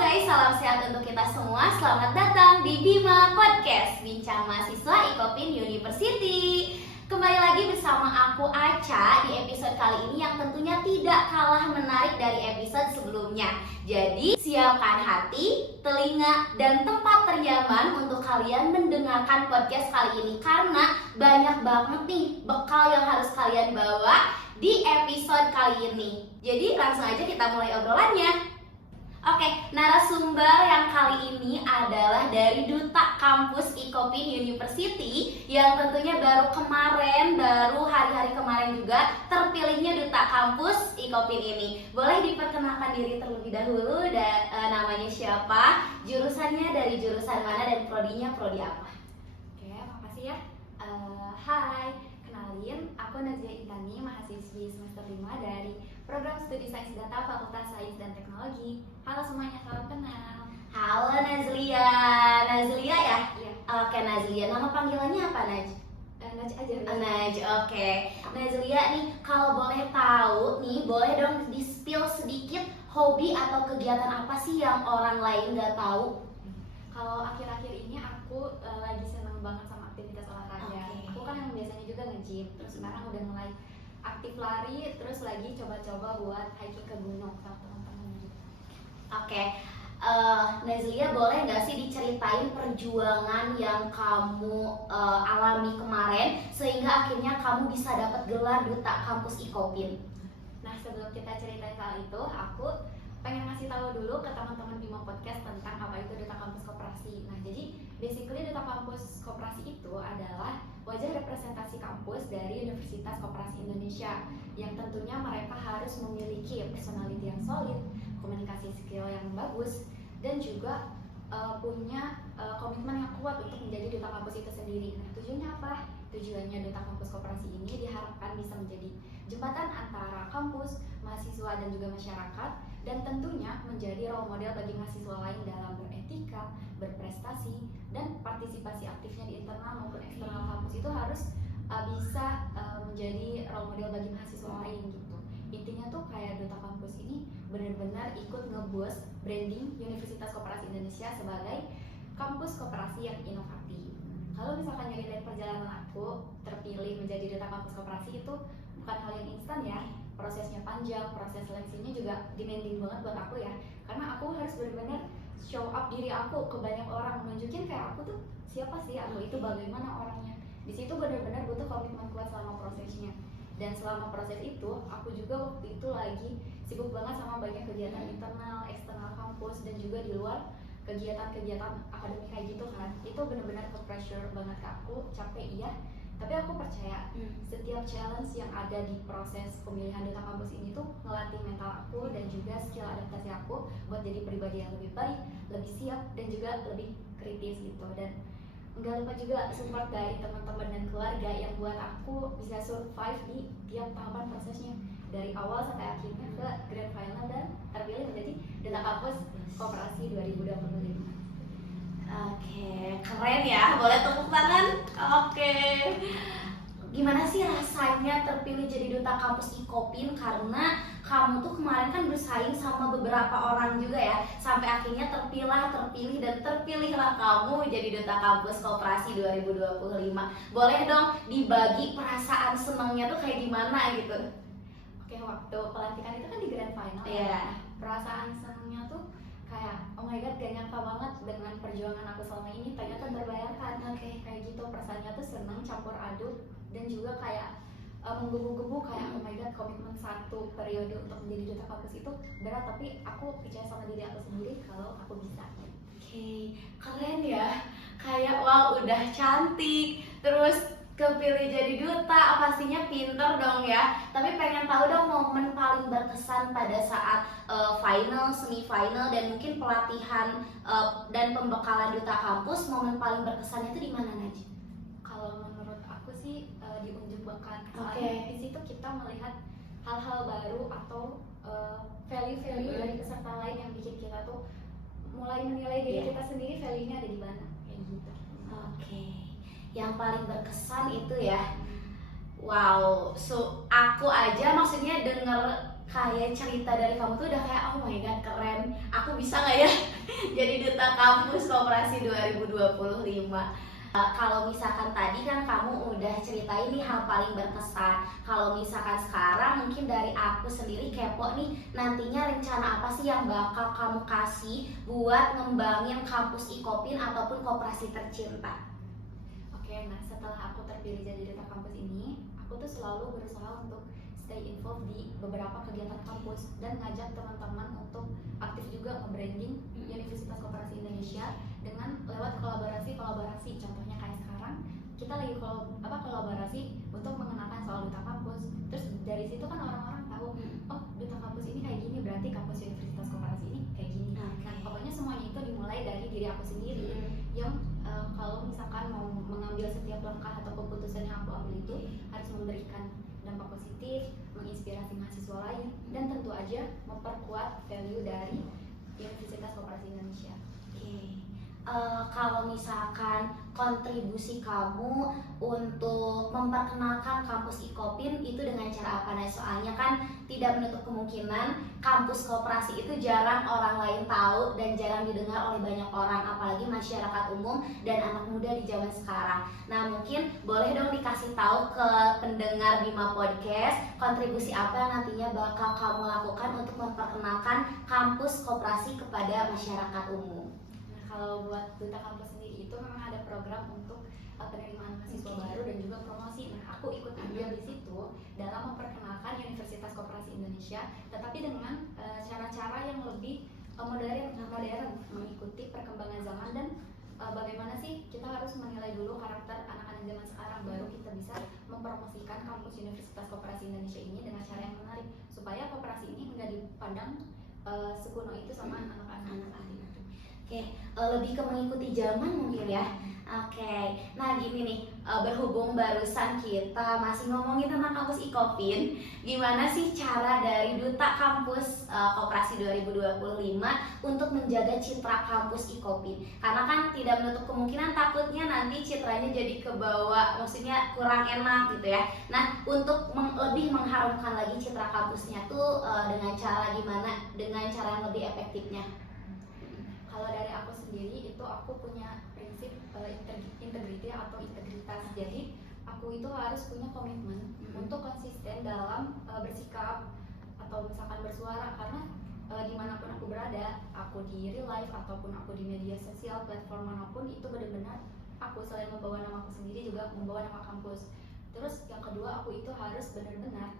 guys, salam sehat untuk kita semua. Selamat datang di Bima Podcast, Bincang Mahasiswa Icopin University. Kembali lagi bersama aku Aca di episode kali ini yang tentunya tidak kalah menarik dari episode sebelumnya. Jadi siapkan hati, telinga, dan tempat ternyaman untuk kalian mendengarkan podcast kali ini, karena banyak banget nih bekal yang harus kalian bawa di episode kali ini. Jadi langsung aja kita mulai obrolannya. Oke, narasumber yang kali ini adalah dari Duta Kampus Icopin University yang tentunya baru hari-hari kemarin juga terpilihnya Duta Kampus Icopin ini. Boleh diperkenalkan diri terlebih dahulu, namanya siapa, jurusannya dari jurusan mana, dan prodinya prodi apa? Oke, makasih ya. Hai, kenalin, aku Nazia Intani, mahasiswi semester 5 dari Program Studi Sains Data Fakultas Sains dan Teknologi. Halo semuanya, salam kenal. Halo Nazlia. Nazlia ya? Iya. Oke Nazlia, nama panggilannya apa Naj? Naj aja. Naj, oke. Nazlia nih, kalau boleh tahu nih, boleh dong di-spill sedikit hobi atau kegiatan apa sih yang orang lain nggak tahu? Kalau akhir-akhir ini aku lagi senang banget sama aktivitas olahraga. Oke. Aku kan yang biasanya juga nge-gym, terus sekarang udah mulai aktif lari, terus lagi coba-coba buat hiking ke gunung sama teman-teman gitu. Oke, Nazlia boleh nggak sih diceritain perjuangan yang kamu alami kemarin sehingga akhirnya kamu bisa dapat gelar Duta Kampus Icopin? Nah, sebelum kita ceritain soal itu, aku pengen ngasih tahu dulu ke teman-teman Bima Podcast tentang apa itu Duta Kampus Koperasi. Nah, jadi basically Duta Kampus Koperasi itu adalah wajah representasi kampus dari Universitas Koperasi Indonesia yang tentunya mereka harus memiliki personality yang solid, komunikasi skill yang bagus, dan juga punya komitmen yang kuat untuk menjadi Duta Kampus itu sendiri. Nah, tujuannya apa? Tujuannya Duta Kampus Koperasi ini diharapkan bisa menjadi jembatan antara kampus, mahasiswa, dan juga masyarakat, dan tentunya menjadi role model bagi mahasiswa lain dalam beretika, berprestasi, dan partisipasi aktifnya di internal maupun eksternal kampus itu harus bisa menjadi role model bagi mahasiswa lain gitu. Intinya tuh kayak Duta Kampus ini benar-benar ikut nge-boost branding Universitas Koperasi Indonesia sebagai kampus koperasi yang inovatif. Kalau misalkan nyeritain perjalanan aku terpilih menjadi Duta Kampus Koperasi itu bukan hal yang instan ya. Prosesnya panjang, proses seleksinya juga demanding banget buat aku ya. Karena aku harus benar-benar show up diri aku ke banyak orang, nunjukin kayak aku tuh siapa sih, aku itu bagaimana orangnya. Di situ benar-benar butuh komitmen kuat selama prosesnya. Dan selama proses itu, aku juga waktu itu lagi sibuk banget sama banyak kegiatan internal, eksternal kampus, dan juga di luar kegiatan-kegiatan akademik kayak gitu kan. Itu benar-benar ke pressure banget ke aku, capek iya. Tapi aku percaya setiap challenge yang ada di proses pemilihan Duta Kampus ini tuh ngelatih mental aku dan juga skill adaptasi aku buat jadi pribadi yang lebih baik, lebih siap, dan juga lebih kritis gitu. Dan nggak lupa juga support dari teman-teman dan keluarga yang buat aku bisa survive di tiap tahapan prosesnya, dari awal sampai akhirnya ke grand final dan terpilih menjadi Duta Kampus Koperasi 2025. Oke, keren ya, boleh tepuk tangan? Oke. Gimana sih rasanya terpilih jadi Duta Kampus Icopin, karena kamu tuh kemarin kan bersaing sama beberapa orang juga ya, sampai akhirnya terpilihlah kamu jadi Duta Kampus Koperasi 2025. Boleh dong dibagi perasaan senangnya tuh kayak gimana gitu? Oke, waktu pelantikan itu kan di grand final ya. Perasaan senangnya tuh kayak oh my god, gak nyangka banget dengan perjuangan aku selama ini ternyata terbayarkan. Kayak gitu, perasaannya tuh senang campur aduk, dan juga kayak menggebu-gebu kayak oh my god, komitmen satu periode untuk menjadi Duta Kampus itu berat, tapi aku percaya sama diri aku sendiri kalau aku bisa. Oke, keren ya. Kayak wow, udah cantik, terus kepilih jadi duta, pastinya pinter dong ya. Tapi pengen tahu dong momen paling berkesan pada saat final, semifinal, dan mungkin pelatihan dan pembekalan Duta Kampus. Momen paling berkesannya itu di mana, Naj? Kalau menurut aku sih di unjuk bakat. Soalnya di situ kita melihat hal-hal baru atau value-value dari peserta lain yang bikin kita tuh mulai menilai diri kita sendiri, value-nya ada di mana, kayak gitu. Oke. Yang paling berkesan itu ya, wow, so aku aja maksudnya denger kayak cerita dari kamu tuh udah kayak oh my god keren, aku bisa nggak ya jadi duta kampus koperasi 2025. Kalau misalkan tadi kan kamu udah ceritain nih hal paling berkesan. Kalau misalkan sekarang mungkin dari aku sendiri kepo nih, nantinya rencana apa sih yang bakal kamu kasih buat ngembangin kampus Ikopin ataupun koperasi tercinta? Oke, nah setelah aku terpilih jadi duta kampus ini, aku tuh selalu berusaha untuk stay involved di beberapa kegiatan kampus dan ngajak teman-teman untuk aktif juga nge-branding Universitas Koperasi Indonesia dengan lewat kolaborasi. Contohnya kayak sekarang kita lagi kolaborasi untuk mengenalkan soal duta kampus. Terus dari situ kan orang-orang tahu, oh duta kampus ini kayak gini, berarti kampus Universitas Koperasi ini kayak gini. Nah, pokoknya semuanya itu dimulai dari diri aku sendiri yang kalau misalkan mau mengambil setiap langkah atau keputusan yang aku ambil itu harus memberikan dampak positif, menginspirasi mahasiswa lain, dan tentu aja memperkuat value dari Universitas Koperasi Indonesia. Kalau misalkan kontribusi kamu untuk memperkenalkan kampus Ikopin itu dengan cara apa? Nah, soalnya kan tidak menutup kemungkinan kampus koperasi itu jarang orang lain tahu dan jarang didengar oleh banyak orang, apalagi masyarakat umum dan anak muda di zaman sekarang. Nah, mungkin boleh dong dikasih tahu ke pendengar Bima Podcast kontribusi apa yang nantinya bakal kamu lakukan untuk memperkenalkan kampus koperasi kepada masyarakat umum. Kalau buat duta kampus sendiri itu memang ada program untuk penerimaan mahasiswa baru dan juga promosi. Nah, aku ikut ambil di situ dalam memperkenalkan Universitas Koperasi Indonesia, tetapi dengan cara-cara yang lebih modern, mengikuti perkembangan zaman dan bagaimana sih kita harus menilai dulu karakter anak-anak zaman sekarang, baru kita bisa mempromosikan kampus Universitas Koperasi Indonesia ini dengan cara yang menarik supaya koperasi ini nggak dipandang sekuno itu sama anak-anak. Lebih ke mengikuti zaman mungkin ya. Nah gini nih, berhubung barusan kita masih ngomongin tentang kampus Ikopin, gimana sih cara dari duta kampus Koperasi 2025 untuk menjaga citra kampus Ikopin? Karena kan tidak menutup kemungkinan takutnya nanti citranya jadi kebawa, maksudnya kurang enak gitu ya. Nah, untuk lebih mengharumkan lagi citra kampusnya tuh dengan cara gimana? Dengan cara yang lebih efektifnya? Kalau dari aku sendiri itu aku punya prinsip integritas. Jadi aku itu harus punya komitmen untuk konsisten dalam bersikap atau misalkan bersuara, karena dimanapun aku berada, aku di real life ataupun aku di media sosial platform manapun, itu benar-benar aku selain membawa nama aku sendiri juga membawa nama kampus. Terus yang kedua, aku itu harus benar-benar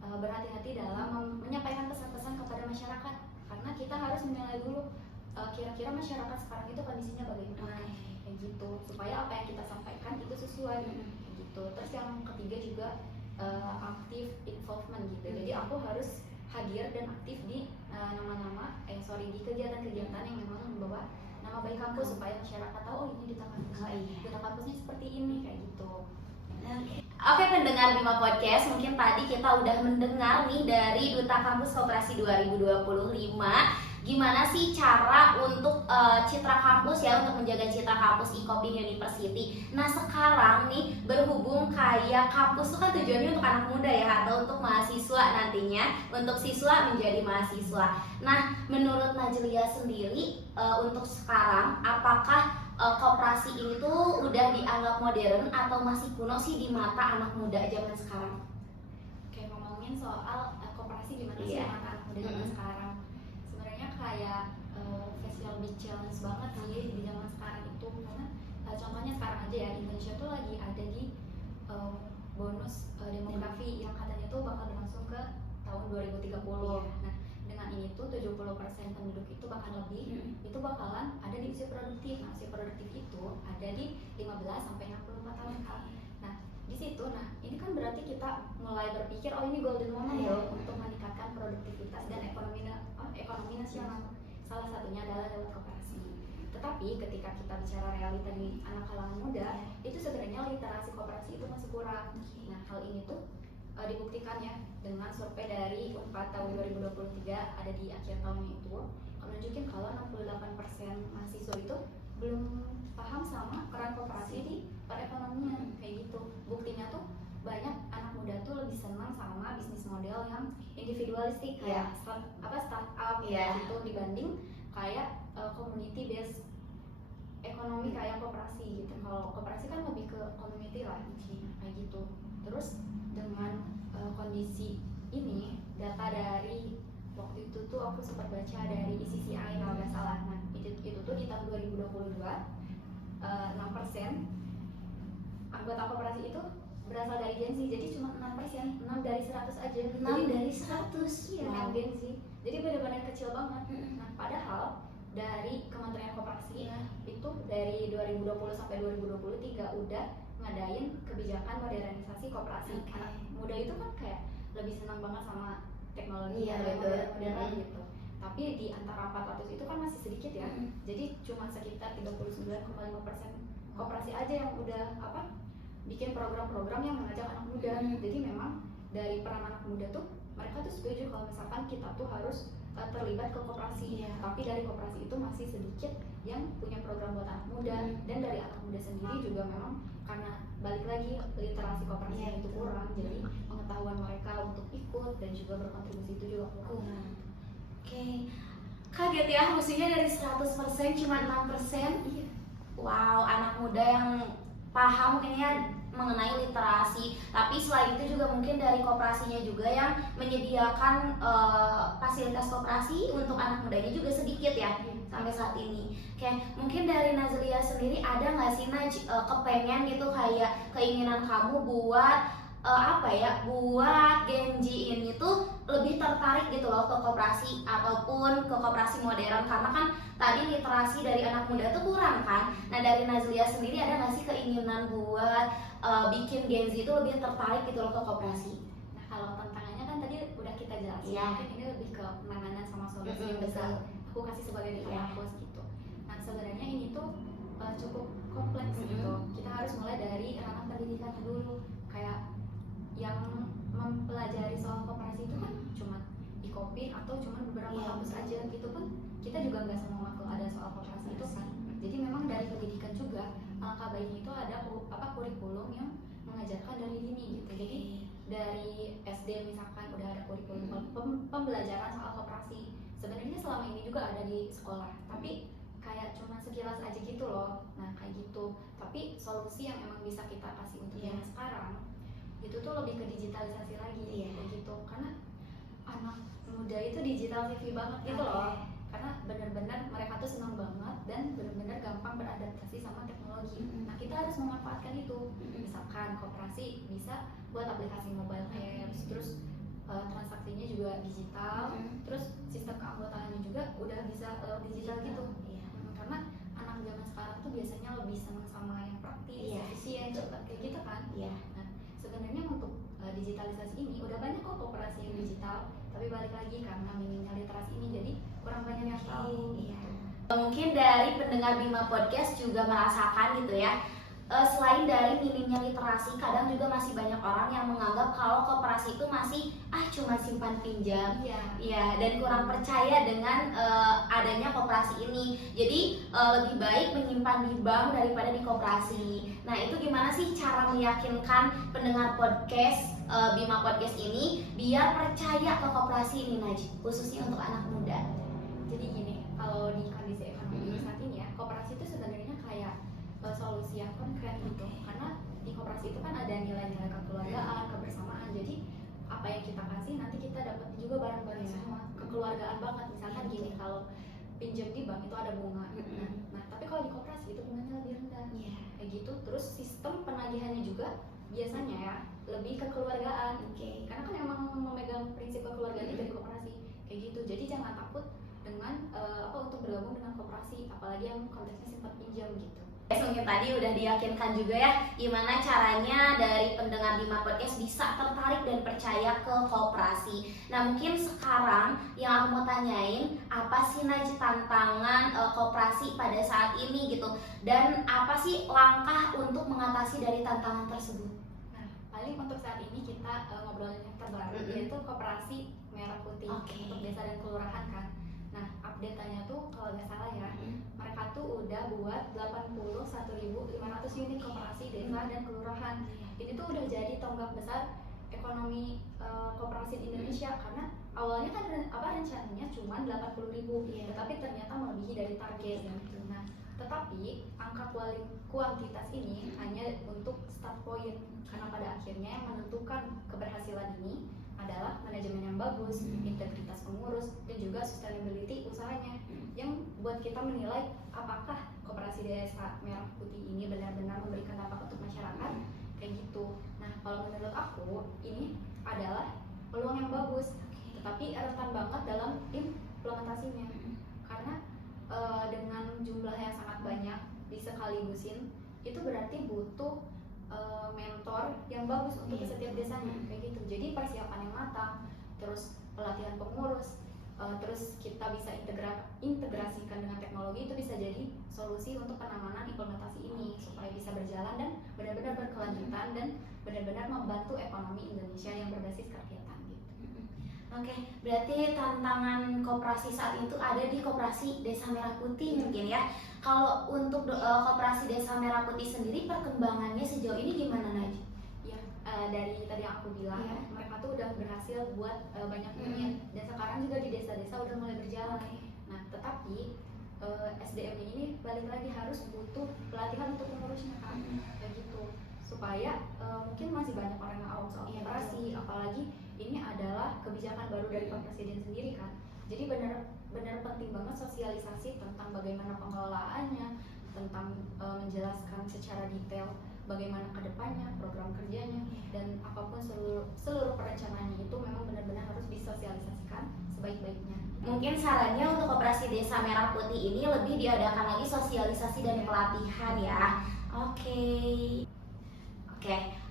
berhati-hati dalam menyampaikan pesan-pesan kepada masyarakat, karena kita harus menilai dulu kira-kira masyarakat sekarang itu kondisinya bagaimana, kayak gitu, supaya apa yang kita sampaikan itu sesuai, kayak gitu. Terus yang ketiga juga aktif involvement gitu. Jadi aku harus hadir dan aktif di di kegiatan-kegiatan yang memang membawa nama baik kampus supaya masyarakat tahu oh ini duta kampusnya seperti ini, kayak gitu. Oke pendengar Bima Podcast, mungkin tadi kita udah mendengar nih dari Duta Kampus Koperasi 2025 gimana sih cara untuk citra kampus ya, untuk menjaga citra kampus Ikopin University. Nah sekarang nih berhubung kayak kampus itu kan tujuannya untuk anak muda ya, atau untuk mahasiswa nantinya, untuk siswa menjadi mahasiswa. Nah menurut Najlia sendiri untuk sekarang apakah koperasi ini tuh udah dianggap modern atau masih kuno sih di mata anak muda zaman sekarang? Oke, ngomongin soal koperasi gimana sih mata anak muda zaman sekarang? Sebenarnya kayak facial beat challenge banget sih di zaman sekarang itu, karena contohnya sekarang aja ya, Indonesia tuh lagi ada di bonus demografi yang katanya tuh bakal berlangsung ke tahun 2030. Nah dengan ini tuh 70% penduduk itu bahkan lebih itu bakalan ada di usia produktif. Nah usia produktif itu ada di 15 sampai 64 tahun. Nah di situ, nah ini kan berarti kita mulai berpikir oh ini golden moment ya untuk meningkatkan produktivitas dan ekonomi nasional. Salah satunya adalah lewat koperasi. Tetapi ketika kita bicara realita di anak kalangan muda, itu sebenarnya literasi koperasi itu masih kurang. Nah hal ini tuh dibuktikan ya dengan survei dari UNPAD tahun 2023 ada di akhir tahun itu menunjukkan kalau 68% mahasiswa itu belum paham sama peran koperasi di perekonomian, kayak gitu. Buktinya tuh banyak anak muda muda tuh lebih senang sama bisnis model yang individualistik Iya. kayak startup Iya. gitu dibanding kayak community based ekonomi kayak koperasi gitu. Kalau koperasi kan lebih ke community lah kayak gitu. Terus dengan kondisi ini, data dari waktu itu tuh aku sempat baca dari ICCI kalau nggak salah. Nah itu tuh di tahun 2022 6% anggota koperasi itu berasal dari Gen Z, jadi cuma 6%, 6 dari 100 aja. 6 dari 100. Iya, Wow. Gen Z. Jadi benar-benar kecil banget. Mm-mm. Nah, padahal dari Kementerian Koperasi Iya. itu dari 2020 sampai 2023 udah ngadain kebijakan modernisasi koperasi. Oke. Anak muda itu kan kayak lebih senang banget sama teknologi, Iya, lebih betul. modern Mm-mm. gitu. Tapi di antara 400 itu kan masih sedikit ya. Mm-mm. Jadi cuma sekitar 39,5% koperasi aja yang udah bikin program-program yang mengajak anak muda. Jadi memang dari peran anak muda tuh mereka tuh setuju kalau misalkan kita tuh harus terlibat ke koperasi. Iya. Tapi dari koperasi itu masih sedikit yang punya program buat anak muda. Dan dari anak muda sendiri juga memang karena balik lagi literasi koperasi Iya, itu betul. kurang, jadi pengetahuan mereka untuk ikut dan juga berkontribusi itu juga kurang. Oke. Kaget ya, maksudnya dari 100% cuma 6%. Iya. Wow, anak muda yang paham mungkinnya mengenai literasi. Tapi selain itu juga mungkin dari koperasinya juga yang menyediakan fasilitas koperasi untuk anak mudanya juga sedikit ya sampai saat ini. Oke, mungkin dari Nazlia sendiri ada nggak sih kepengen gitu kayak keinginan kamu buat buat Gen Z ini tuh lebih tertarik gitu loh ke koperasi ataupun ke koperasi modern, karena kan tadi literasi dari anak muda tuh kurang kan. Nah dari Nazlia sendiri ada nggak sih keinginan buat bikin Gen Z itu lebih tertarik gitu loh ke koperasi? Nah kalau tantangannya kan tadi udah kita jelasin, Iya. mungkin ini lebih ke penanganan sama solusi yang bisa aku kasih sebagai Iya. kampus gitu. Nah sebenarnya ini tuh cukup kompleks gitu. Kita harus mulai dari ranah pendidikannya dulu. Kayak yang mempelajari soal koperasi itu kan cuma di Kopin atau cuma beberapa Iya. kampus aja gitu kan. Kita juga nggak semua matkul ada soal koperasi itu kan. Jadi memang dari pendidikan juga alangkah baiknya itu ada kurikulum yang mengajarkan dari dini gitu. Jadi dari SD misalkan udah ada kurikulum pembelajaran soal koperasi. Sebenarnya selama ini juga ada di sekolah, tapi kayak cuma sekilas aja gitu loh. Nah kayak gitu. Tapi solusi yang emang bisa kita kasih untuk yang sekarang itu tuh lebih ke digitalisasi lagi kayak gitu. Karena anak muda itu digital TV banget gitu loh. Karena benar-benar mereka tuh senang banget dan benar-benar gampang beradaptasi sama teknologi. Nah kita harus memanfaatkan itu. Misalkan koperasi bisa buat aplikasi mobile apps, terus transaksinya juga digital, terus sistem keanggotaannya juga udah bisa digital gitu. Karena anak zaman sekarang tuh biasanya lebih senang sama yang praktis, efisien, cepat kayak gitu kan. Nah sebenarnya untuk digitalisasi ini udah banyak kok koperasi yang digital, tapi balik lagi karena minimnya literasi ini jadi kurang banyak yang tahu. Mungkin dari pendengar Bima Podcast juga merasakan gitu ya, selain dari minimnya literasi, kadang juga masih banyak orang yang menganggap kalau koperasi itu masih cuma simpan pinjam, dan kurang percaya dengan adanya koperasi ini. Jadi lebih baik menyimpan di bank daripada di koperasi. Nah itu gimana sih cara meyakinkan pendengar podcast Bima Podcast ini biar percaya ke koperasi ini, Naj, khususnya untuk anak muda? Jadi gini, kalau di kondisi ekonomi saat ini ya, koperasi itu sebenarnya kayak solusi yang konkret gitu. Karena di koperasi itu kan ada nilai-nilai kekeluargaan, kebersamaan. Jadi apa yang kita kasih nanti kita dapat juga bareng-bareng semua. Kekeluargaan banget. Misalkan gini, kalau pinjam di bank itu ada bunga. Nah, tapi kalau di koperasi itu bunganya lebih rendah. Kayak gitu. Terus sistem penagihannya juga biasanya ya lebih kekeluargaan. Karena kan emang memegang prinsip kekeluargaan itu di koperasi. Kayak gitu. Jadi jangan takut dengan untuk bergabung dengan koperasi, apalagi yang konteksnya simpan pinjam gitu. Mungkin tadi udah diyakinkan juga ya gimana caranya dari pendengar Bima Podcast bisa tertarik dan percaya ke koperasi. Nah mungkin sekarang yang aku mau tanyain, apa sih Naj tantangan koperasi pada saat ini gitu, dan apa sih langkah untuk mengatasi dari tantangan tersebut? Nah paling untuk saat ini kita ngobrolin yang terbaru, yaitu koperasi merah putih untuk desa dan kelurahan kan. Nah update-nya tuh kalau nggak salah ya, mereka tuh udah buat 81.500 unit koperasi desa dan kelurahan. Ini tuh udah jadi tonggak besar ekonomi koperasi di Indonesia, karena awalnya kan rencananya cuma 80.000, tetapi ternyata melebihi dari target. Nah, tetapi angka kuantitas ini hanya untuk start point, karena pada akhirnya yang menentukan keberhasilan ini adalah manajemen yang bagus, integritas pengurus, dan juga sustainability usahanya, yang buat kita menilai apakah koperasi desa merah putih ini benar-benar memberikan dampak untuk masyarakat, kayak gitu. Nah, kalau menurut aku ini adalah peluang yang bagus, tetapi rentan banget dalam implementasinya, karena dengan jumlah yang sangat banyak disekaligusin, itu berarti butuh mentor yang bagus untuk ke setiap desanya, kayak gitu. Jadi persiapan yang matang, terus pelatihan pengurus, terus kita bisa integrasikan dengan teknologi, itu bisa jadi solusi untuk penanganan implementasi ini supaya bisa berjalan dan benar-benar berkelanjutan dan benar-benar membantu ekonomi Indonesia yang berbasis kerakyatan gitu. Oke, berarti tantangan koperasi saat itu ada di koperasi Desa Merah Putih mungkin ya. Kalau untuk koperasi Desa Merah Putih sendiri perkembangannya sejauh ini gimana Naj? Ya, dari tadi yang aku bilang, mereka tuh udah berhasil buat banyak unit, dan sekarang juga di desa-desa udah mulai berjalan. Nah, tetapi SDM-nya ini balik lagi harus butuh pelatihan untuk pengurusnya kan, kayak gitu, supaya mungkin masih banyak orang yang awam soal koperasi, apalagi ini adalah kebijakan baru dari Pak Presiden sendiri kan. Jadi benar penting banget sosialisasi tentang bagaimana pengelolaannya, tentang menjelaskan secara detail bagaimana kedepannya, program kerjanya, dan apapun seluruh perencanaannya itu memang benar-benar harus disosialisasikan sebaik-baiknya. Mungkin sarannya untuk koperasi Desa Merah Putih ini lebih diadakan lagi sosialisasi dan pelatihan ya. Oke,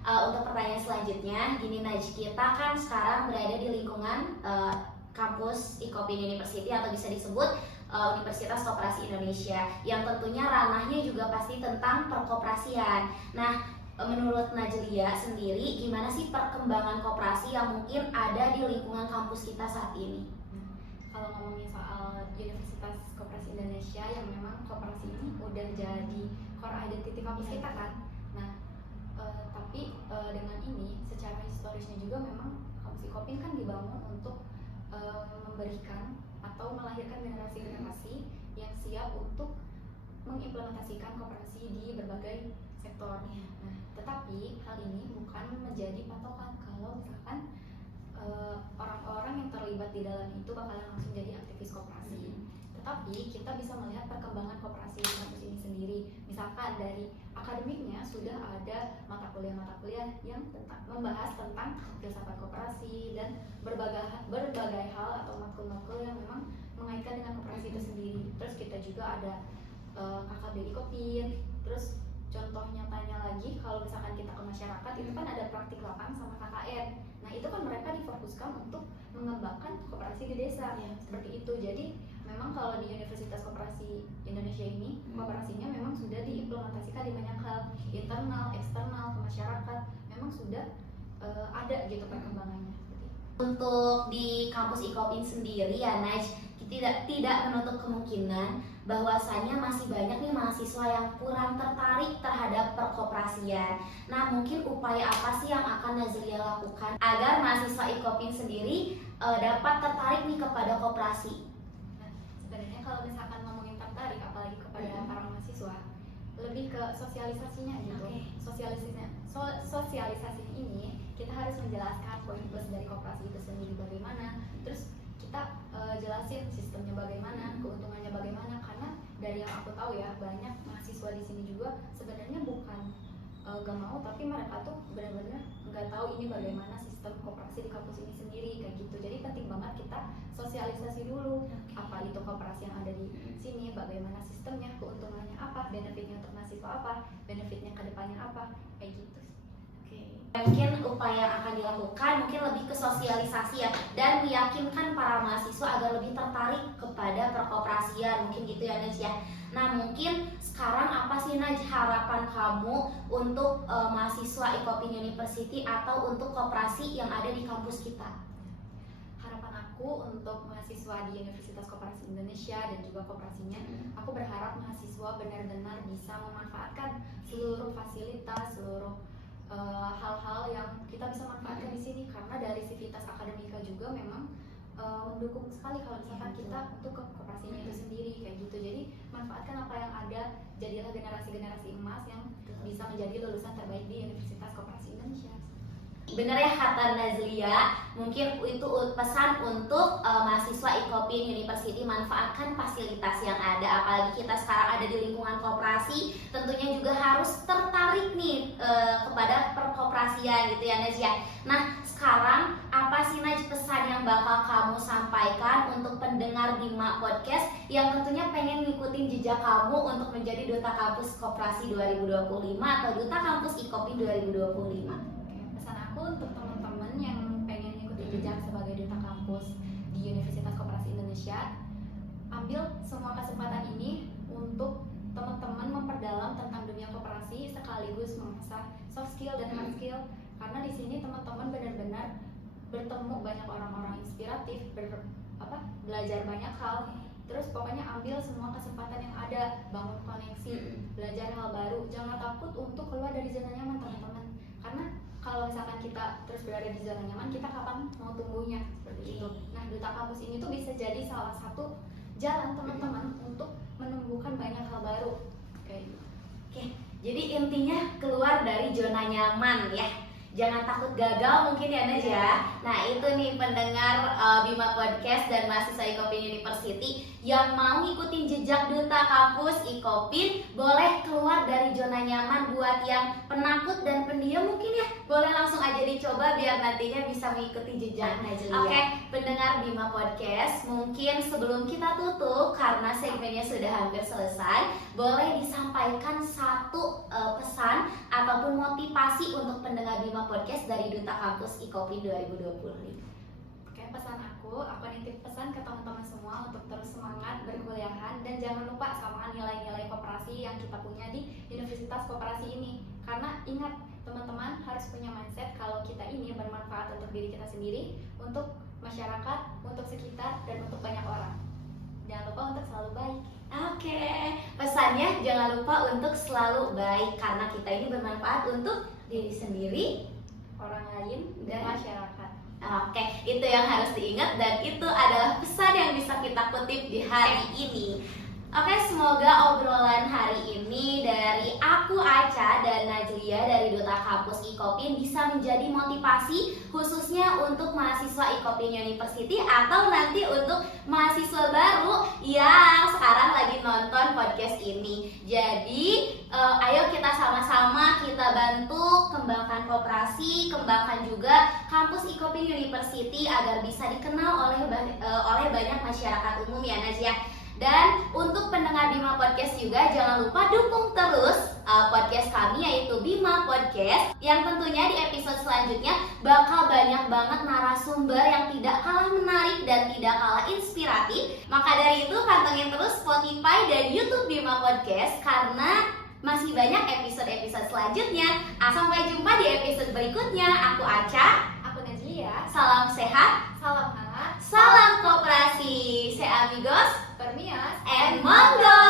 untuk pertanyaan selanjutnya, gini Naj, kita kan sekarang berada di lingkungan kampus Icopin University atau bisa disebut Universitas Koperasi Indonesia, yang tentunya ranahnya juga pasti tentang perkoperasian. Nah, menurut Najlia sendiri, gimana sih perkembangan koperasi yang mungkin ada di lingkungan kampus kita saat ini? Kalau ngomongin soal Universitas Koperasi Indonesia, yang memang koperasi ini udah jadi core identity kampus kita kan. Nah, tapi dengan ini secara historisnya juga memang kampus Icopin kan dibangun untuk memberikan atau melahirkan generasi-generasi yang siap untuk mengimplementasikan koperasi di berbagai sektor. Nah, tetapi hal ini bukan menjadi patokan kalau misalkan orang-orang yang terlibat di dalam itu bakalan langsung jadi aktivis koperasi. Tetapi kita bisa melihat perkembangan koperasi di kampus ini sendiri. Misalkan dari akademiknya sudah ada mata kuliah yang membahas tentang filsafat koperasi dan berbagai hal atau matkul-matkul yang memang mengaitkan dengan koperasi itu sendiri. Terus kita juga ada KKB Icopin. Terus contoh nyatanya lagi, kalau misalkan kita ke masyarakat itu kan ada praktik lapang sama KKN. Nah, itu kan mereka difokuskan untuk mengembangkan koperasi di desa, seperti itu. Jadi memang kalau di Universitas Koperasi Indonesia ini, koperasinya memang sudah diimplementasikan di banyak hal, internal, eksternal, ke masyarakat, memang sudah ada gitu perkembangannya. Untuk di kampus Icopin sendiri ya Naj, tidak menutup kemungkinan bahwasanya masih banyak nih mahasiswa yang kurang tertarik terhadap perkoperasian. Nah, mungkin upaya apa sih yang akan Najlia lakukan agar mahasiswa Icopin sendiri dapat tertarik nih kepada koperasi? Nah, sebenarnya kalau misalkan ngomongin tertarik, apalagi kepada para mahasiswa, lebih ke sosialisasinya gitu. Sosialisasinya ini kita harus menjelaskan poin plus dari koperasi itu sendiri bagaimana, terus kita jelasin sistemnya bagaimana, keuntungannya bagaimana, karena dari yang aku tahu ya, banyak mahasiswa di sini juga sebenarnya bukan gak mau, tapi mereka tuh benar-benar nggak tahu ini bagaimana sistem koperasi di kampus ini sendiri, kayak gitu. Jadi penting banget kita sosialisasi dulu apa itu koperasi yang ada di sini, bagaimana sistemnya, keuntungannya apa, benefitnya untuk mahasiswa apa, benefitnya ke depannya apa, kayak gitu. Mungkin upaya yang akan dilakukan mungkin lebih ke sosialisasi ya, dan meyakinkan para mahasiswa agar lebih tertarik kepada perkoperasian, mungkin gitu ya Naj ya. Nah, mungkin sekarang apa sih Naj harapan kamu untuk mahasiswa Icopin University atau untuk koperasi yang ada di kampus kita? Harapan aku untuk mahasiswa di Universitas Koperasi Indonesia dan juga koperasinya, aku berharap mahasiswa benar-benar bisa memanfaatkan seluruh fasilitas, seluruh hal-hal yang kita bisa manfaatkan di sini, karena dari sivitas akademika juga memang mendukung sekali kalau misalkan kita untuk ke koperasinya itu sendiri kayak gitu. Jadi manfaatkan apa yang ada, jadilah generasi-generasi emas yang bisa menjadi lulusan terbaik di Universitas Koperasi Indonesia. Bener ya kata Nazlia, mungkin itu pesan untuk mahasiswa Icopin University, manfaatkan fasilitas yang ada. Apalagi kita sekarang ada di lingkungan koperasi, tentunya juga harus tertarik nih kepada perkoperasian gitu ya Nazlia. Nah sekarang apa sih Naj pesan yang bakal kamu sampaikan untuk pendengar Bima Podcast yang tentunya pengen ngikutin jejak kamu untuk menjadi Duta Kampus Koperasi 2025 atau Duta Kampus Icopin 2025? Untuk teman-teman yang pengen ikutin jejak sebagai duta kampus di Universitas Koperasi Indonesia, ambil semua kesempatan ini untuk teman-teman memperdalam tentang dunia koperasi sekaligus mengasah soft skill dan hard skill, karena di sini teman-teman benar-benar bertemu banyak orang-orang inspiratif, belajar banyak hal. Terus pokoknya ambil semua kesempatan yang ada, bangun koneksi, belajar hal baru, jangan takut untuk keluar dari zona nyaman teman-teman, karena kalau misalkan kita terus berada di zona nyaman, kita kapan mau tumbuhnya seperti itu. Nah, duta kampus ini tuh bisa jadi salah satu jalan teman-teman untuk menumbuhkan banyak hal baru kayak gitu. Oke, jadi intinya keluar dari zona nyaman ya. Jangan takut gagal mungkin ya Naj ya. Nah itu nih pendengar Bima Podcast dan mahasiswa Icopin University yang mau ngikutin jejak Duta Kampus Icopin, boleh keluar dari zona nyaman. Buat yang penakut dan pendiam mungkin ya, boleh langsung aja dicoba biar nantinya bisa mengikuti jejak Najlia. Oke, pendengar Bima Podcast, mungkin sebelum kita tutup karena segmennya sudah hampir selesai, boleh disampaikan satu pesan ataupun motivasi untuk pendengar Bima Podcast dari Duta Kampus Icopin 2025. Oke, pesan aku nitip pesan ke teman-teman semua untuk terus semangat berkuliahan dan jangan lupa sama nilai-nilai koperasi yang kita punya di Universitas Koperasi ini. Karena ingat teman-teman harus punya mindset kalau kita ini bermanfaat untuk diri kita sendiri, untuk masyarakat, untuk sekitar, dan untuk banyak orang. Jangan lupa untuk selalu baik. Oke, pesannya jangan lupa untuk selalu baik karena kita ini bermanfaat untuk diri sendiri, orang lain, dan masyarakat. Oke, itu yang harus diingat dan itu adalah pesan yang bisa kita kutip di hari ini. Oke, semoga obrolan hari ini dari aku Aca dan Najlia dari Duta Kampus Icopin bisa menjadi motivasi khususnya untuk mahasiswa Icopin University atau nanti untuk mahasiswa baru yang sekarang lagi nonton podcast ini. Jadi, ayo kita sama-sama kita bantu kembangkan koperasi, kembangkan juga kampus Icopin University agar bisa dikenal oleh banyak masyarakat umum ya Najlia. Dan untuk pendengar Bima Podcast juga jangan lupa dukung terus podcast kami yaitu Bima Podcast, yang tentunya di episode selanjutnya bakal banyak banget narasumber yang tidak kalah menarik dan tidak kalah inspiratif. Maka dari itu pantengin terus Spotify dan YouTube Bima Podcast karena masih banyak episode-episode selanjutnya. Sampai jumpa di episode berikutnya. Aku Aca, aku Najlia. salam sehat, Salam hangat, salam koperasi. Se amigos, permias, and monggo.